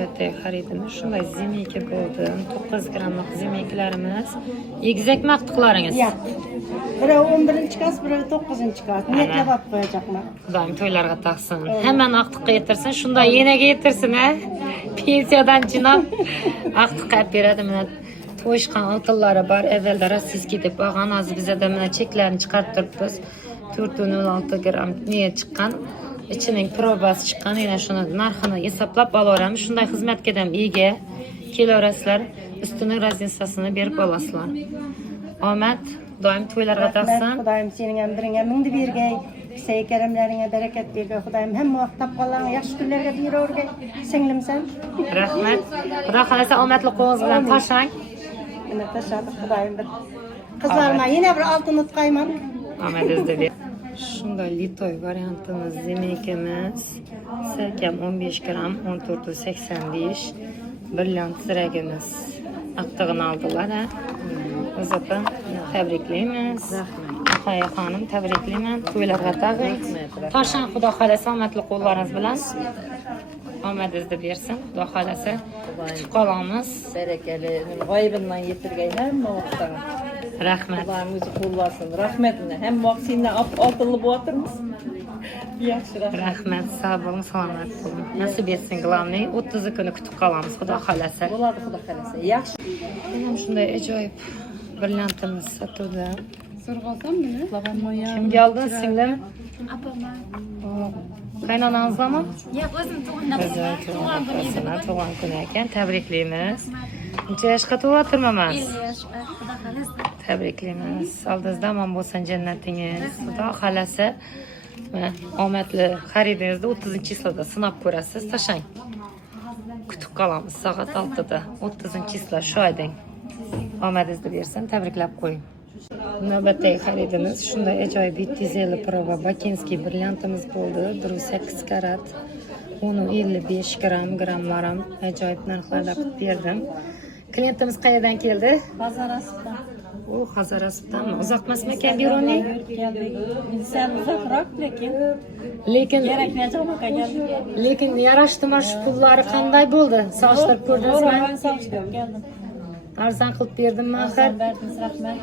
Növbətdəki xaridimiz şunday zimiki oldu. 9 gramlıq zimiklərimiz. Egizək mi aqtıqlarınız? Yok. Biri 11. kas, biri 9. kas. Niyet yapıp koyacaklar. Xudoyim to'ylarga taqsin. Hemen aqtıqqa yetirsin. Shunday yenaga yetirsin, ha? Pensiyadan jinab aqtıqqa olib beradi. Mana to'yishgan oltinlari bor. Avvalda rossiyskiy deb olgan, hozir bizda mana cheklarni chiqarib turibmiz. 4.06 gram niye chiqqan? İçinin probası chiqqan. Yana shuni narxini hisoblab olaveramiz. Shunday xizmatga ham ega kelaverasizlar. Ustini razninsasini berib olasizlar. Omad doim to'ylarga taqsin. Xudoyim sening ham biringga mingdi bergay. Kisay karamlaringga barakat bergay. Xudoyim hamma vaqt topganlarga yaxshi kunlarga beravergay. Singlimsan. Rahmat. Xudo xolasa omadli qo'lingiz bilan tashlang. Mana tashadik Xudoyim bir. Qizlarga yana bir oltin utqayman. Omadingizda ber. Shunday litoy variantimiz zemikimiz. Salkam 15 gram 14.85. Brilliant siragimiz. Aqtig'ini aldılar, ha. O'zim tabriklaymiz. Xo'ya xonim, tabriklayman. To'ylarga tag'ing. Tashang Xudo xolasa omadli qo'llaringiz bilan. Omadingizni bersin. Xudo xolasa kutib qolamiz. Berekeli, g'oyibindan yetirgay hamma vaqtda. Rahmat. Xudoyim o'zi qo'llasin. Rahmatini. Hamma vaqt sendan oltinli bo'tirmiz. Yaxshi rahmat. Rahmat, sog' bo'ling, salomat bo'ling. Nasib etsin, glавный 30 kuni kutib qolamiz, Xudo xolasa. Bo'ladi, Xudo xolasa. Yaxshi. Ham shunday ajoyib brilliantimiz sotuvda. So'rg'olsam Kimga oldin, singlim? Apama. Qaynonangizmi? Yo'q, o'zim Tug'ilgan kuni ekan, tabriklaymiz. Necha yoshga to'g'ri 50 yoshga, Xudo xolasa. Tabriklaymiz. Oldingizda omon bo'lsin jannatingiz. Xudo xolasa. Mana omadli xaridingizda 30-chislada sinab ko'rasiz. Tashang. Kutib qolamiz soat 6da. 30-chisla shu oyding. Omadingizni bersin, tabriklab qo'ying. Navbatdagi xaridimiz shunday ajoyib 750 prova bakinskiy brilliantimiz bo'ldi. 1.8 karat. Uni 55 gramlar ham ajoyib narxlarda qilib berdim. Klientimiz qayerdan keldi? Bazarasdan. U Hazarasibdanmi? Uzoq emasmi ekan bironi? Sen uzakroq Lekin geldik. lekin yarashdimi shu pullari qanday bo'ldi? Solishtirib ko'rdingizmi? Geldim. Arzon qilib berdimmi axir? Verdiniz rahmet.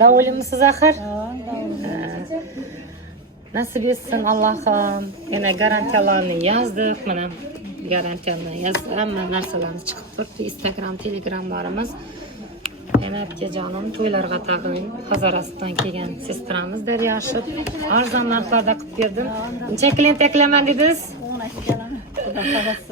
Davomlisiz axir? Nasib etsin Allohim. Yana garantiyalarni yozdik. Mana garantiyani yozdik. Hamma narsalarimiz chiqib turibdi. Instagram, Telegramlarimiz. Yana jonim to'ylarga tag'in Hazarasdan kelgan sestramiz Daryoshib. Arzon narxlarda qilib berdim. Necha klient yaklaman dedingiz? 10 aka. Xudo xolasa.